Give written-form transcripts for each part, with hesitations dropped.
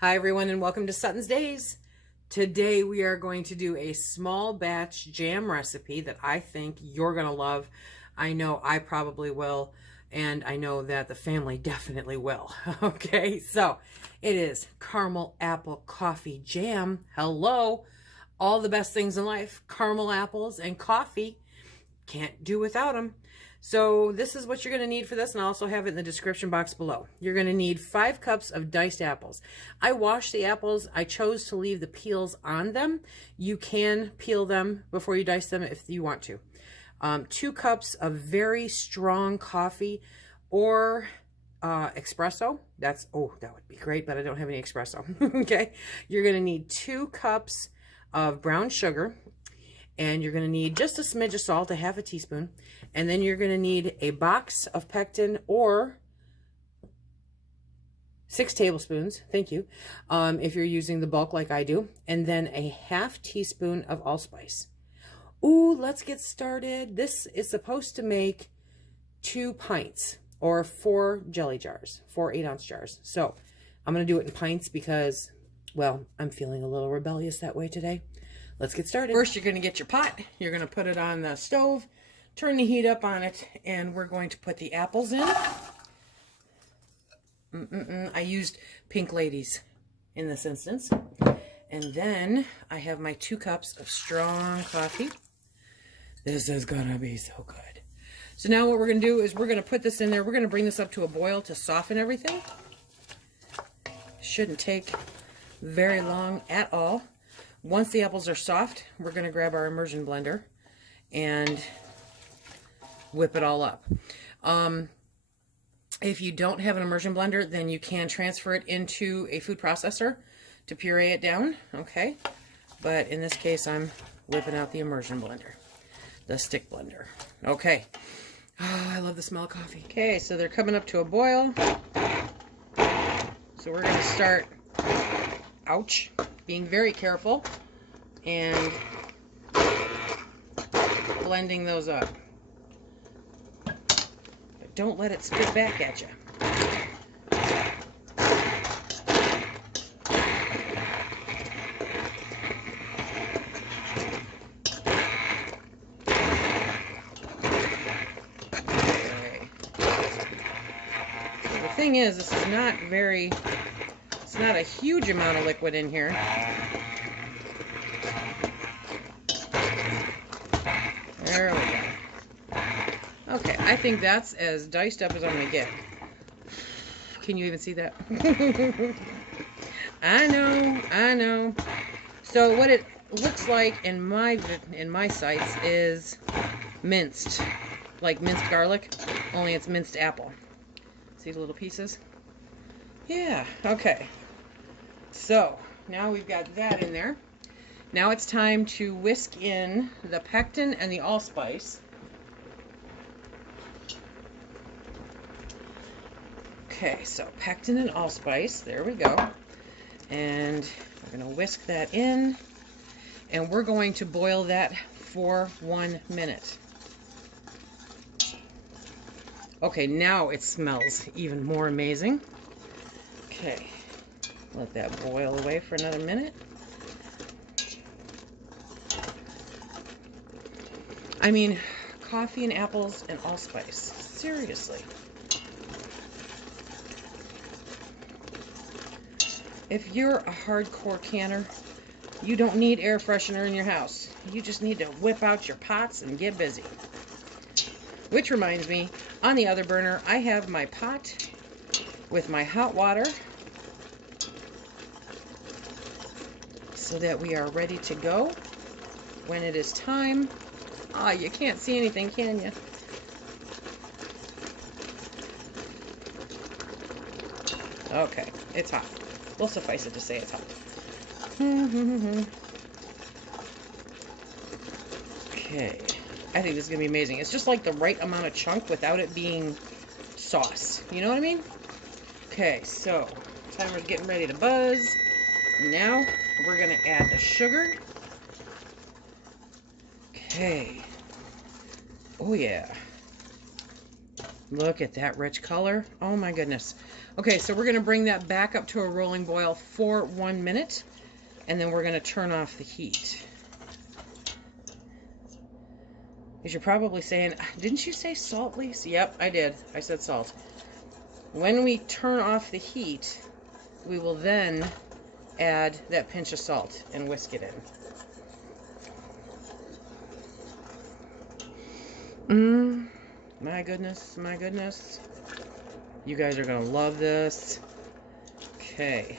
Hi everyone and welcome to Sutton's Daze. Today we are going to do a small batch jam recipe that I think you're going to love. I know I probably will, and I know that the family definitely will. Okay, so it is caramel apple coffee jam. Hello! All the best things in life, caramel apples and coffee. Can't do without them. So this is what you're going to need for this, and I'll also have it in the description box below. You're going to need 5 cups of diced apples. I washed the apples. I chose to leave the peels on them. You can peel them before you dice them if you want to. 2 cups of very strong coffee or espresso. That would be great, but I don't have any espresso. Okay. You're going to need 2 cups of brown sugar. And you're going to need just a smidge of salt, a half a teaspoon. And then you're going to need a box of Pectin or 6 tablespoons. Thank you. If you're using the bulk like I do. And then a half teaspoon of allspice. Ooh, let's get started. This is supposed to make 2 pints or 4 jelly jars, 4 8-ounce jars. So I'm going to do it in pints because, well, I'm feeling a little rebellious that way today. Let's get started. First, you're going to get your pot. You're going to put it on the stove, turn the heat up on it, and we're going to put the apples in. I used Pink Ladies in this instance. And then I have my 2 cups of strong coffee. This is going to be so good. So now what we're going to do is we're going to put this in there. We're going to bring this up to a boil to soften everything. Shouldn't take very long at all. Once the apples are soft, we're going to grab our immersion blender and whip it all up. If you don't have an immersion blender, then you can transfer it into a food processor to puree it down, okay? But in this case, I'm whipping out the immersion blender, the stick blender. Okay. Oh, I love the smell of coffee. Okay, so they're coming up to a boil. So we're going to start, ouch, being very careful and blending those up. But don't let it spit back at you. Okay. So the thing is, this is not very, it's not a huge amount of liquid in here. There we go. Okay, I think that's as diced up as I'm going to get. Can you even see that? I know. So what it looks like in my sights is minced, like minced garlic, only it's minced apple. See the little pieces? Yeah, okay. So now we've got that in there. Now it's time to whisk in the pectin and the allspice. Okay, so pectin and allspice, there we go. And we're going to whisk that in, and we're going to boil that for 1 minute. Okay, now it smells even more amazing. Okay, let that boil away for another minute. I mean, coffee and apples and allspice. Seriously. If you're a hardcore canner, you don't need air freshener in your house. You just need to whip out your pots and get busy. Which reminds me, on the other burner, I have my pot with my hot water so that we are ready to go when it is time. Ah, you can't see anything, can you? Okay, it's hot. We'll suffice it to say it's hot. Okay, I think this is going to be amazing. It's just like the right amount of chunk without it being sauce. You know what I mean? Okay, so timer's getting ready to buzz. Now we're going to add the sugar. Okay. Oh yeah. Look at that rich color. Oh my goodness. Okay, so we're going to bring that back up to a rolling boil for 1 minute, and then we're going to turn off the heat. Because you're probably saying, didn't you say salt, Lisa? Yep, I did. I said salt. When we turn off the heat, we will then add that pinch of salt and whisk it in. My goodness, my goodness. You guys are going to love this. Okay.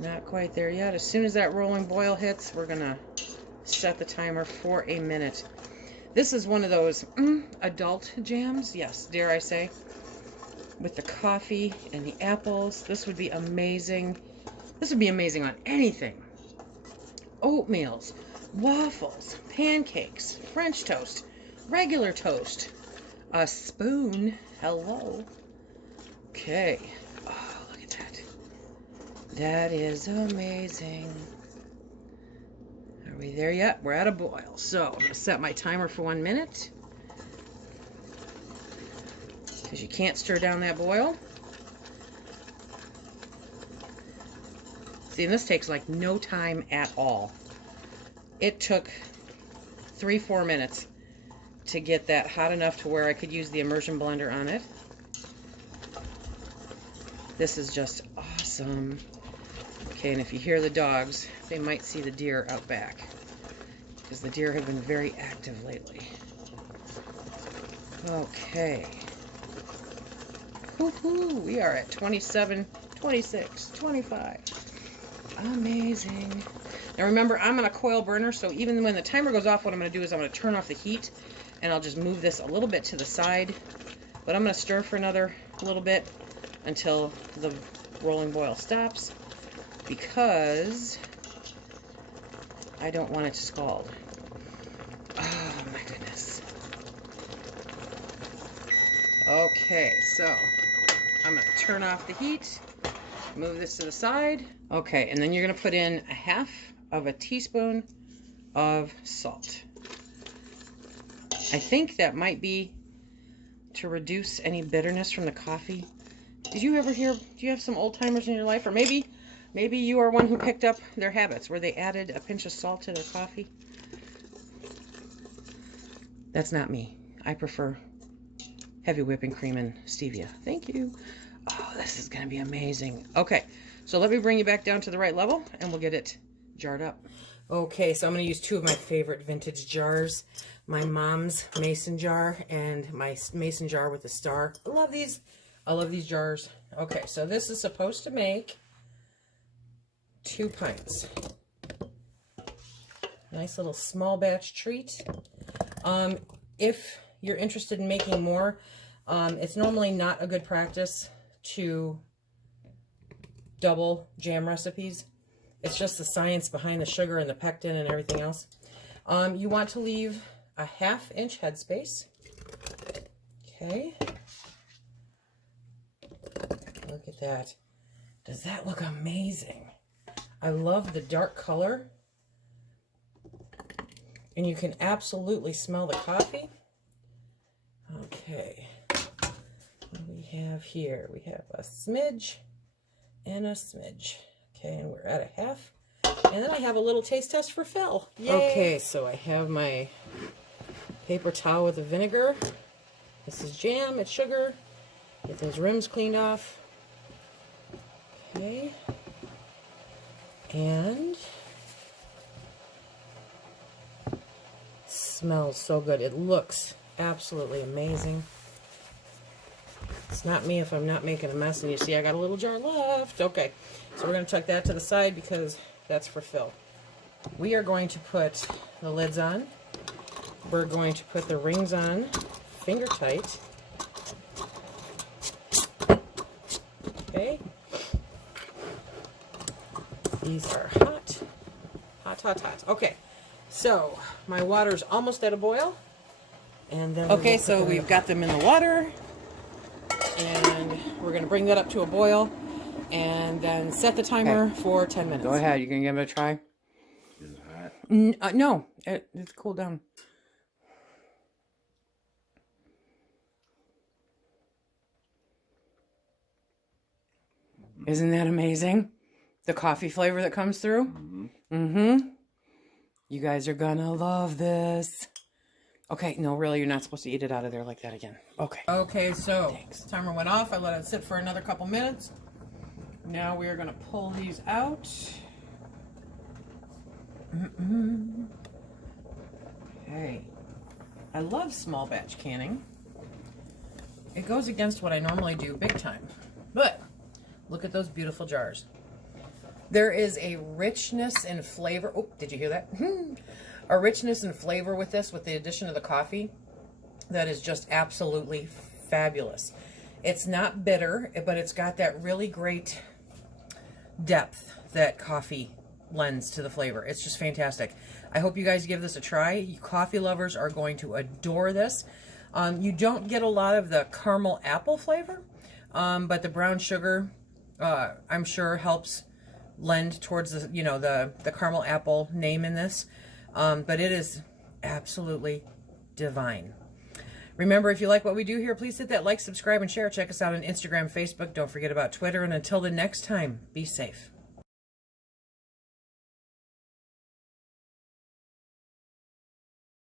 Not quite there yet. As soon as that rolling boil hits, we're going to set the timer for a minute. This is one of those adult jams, yes, dare I say, with the coffee and the apples. This would be amazing. This would be amazing on anything. Oatmeals, waffles, pancakes, French toast, regular toast, a spoon. Hello. Okay. Oh, look at that. That is amazing. Are we there yet? We're at a boil. So I'm going to set my timer for 1 minute. Because you can't stir down that boil. See, and this takes like no time at all. It took 3-4 minutes to get that hot enough to where I could use the immersion blender on it. This is just awesome. Okay, and if you hear the dogs, they might see the deer out back, because the deer have been very active lately. Okay. Woohoo! We are at 27, 26, 25. Amazing. Now remember, I'm on a coil burner, so even when the timer goes off, what I'm going to do is I'm going to turn off the heat, and I'll just move this a little bit to the side. But I'm going to stir for another little bit until the rolling boil stops, because I don't want it to scald. Oh my goodness. Okay, so I'm going to turn off the heat, move this to the side. Okay, and then you're going to put in 1/2 of a teaspoon of salt. I think that might be to reduce any bitterness from the coffee. Did you ever hear, do you have some old timers in your life? Or maybe you are one who picked up their habits where they added a pinch of salt to their coffee. That's not me. I prefer heavy whipping cream and stevia. Thank you. Oh, this is going to be amazing. Okay, so let me bring you back down to the right level, and we'll get it jarred up. Okay, so I'm going to use 2 of my favorite vintage jars. My mom's mason jar and my mason jar with the star. I love these. I love these jars. Okay, so this is supposed to make 2 pints. Nice little small batch treat. If you're interested in making more, it's normally not a good practice to double jam recipes. It's just the science behind the sugar and the pectin and everything else. You want to leave a 1/2 inch headspace. Okay. Look at that. Does that look amazing? I love the dark color. And you can absolutely smell the coffee. Okay. What do we have here? We have a smidge and a smidge. Okay, and we're at 1/2. And then I have a little taste test for Phil. Yay. Okay, so I have my paper towel with the vinegar. This is jam, it's sugar. Get those rims cleaned off. Okay. And smells so good. It looks absolutely amazing. It's not me if I'm not making a mess. And you see I got a little jar left. Okay, so we're going to tuck that to the side because that's for Phil. We are going to put the lids on. We're going to put the rings on finger tight. Okay. These are hot. Hot, hot, hot. Okay. So my water's almost at a boil. And then okay, so we've got them in the water. And we're going to bring that up to a boil. And then set the timer for 10 minutes. Go ahead. You going to give it a try? Is it hot? No. It's cooled down. Isn't that amazing? The coffee flavor that comes through. You guys are gonna love this. Okay, no, really, you're not supposed to eat it out of there like that again. Okay. Okay, so thanks. Timer went off. I let it sit for another couple minutes. Now we are gonna pull these out. Okay. I love small batch canning. It goes against what I normally do big time. But look at those beautiful jars. There is a richness and flavor. Oh, did you hear that? A richness and flavor with this, with the addition of the coffee, that is just absolutely fabulous. It's not bitter, but it's got that really great depth that coffee lends to the flavor. It's just fantastic. I hope you guys give this a try. You coffee lovers are going to adore this. You don't get a lot of the caramel apple flavor, but the brown sugar, I'm sure, helps lend towards the, you know, the caramel apple name in this. But it is absolutely divine. Remember, if you like what we do here, please hit that like, subscribe, and share. Check us out on Instagram, Facebook. Don't forget about Twitter. And until the next time, be safe.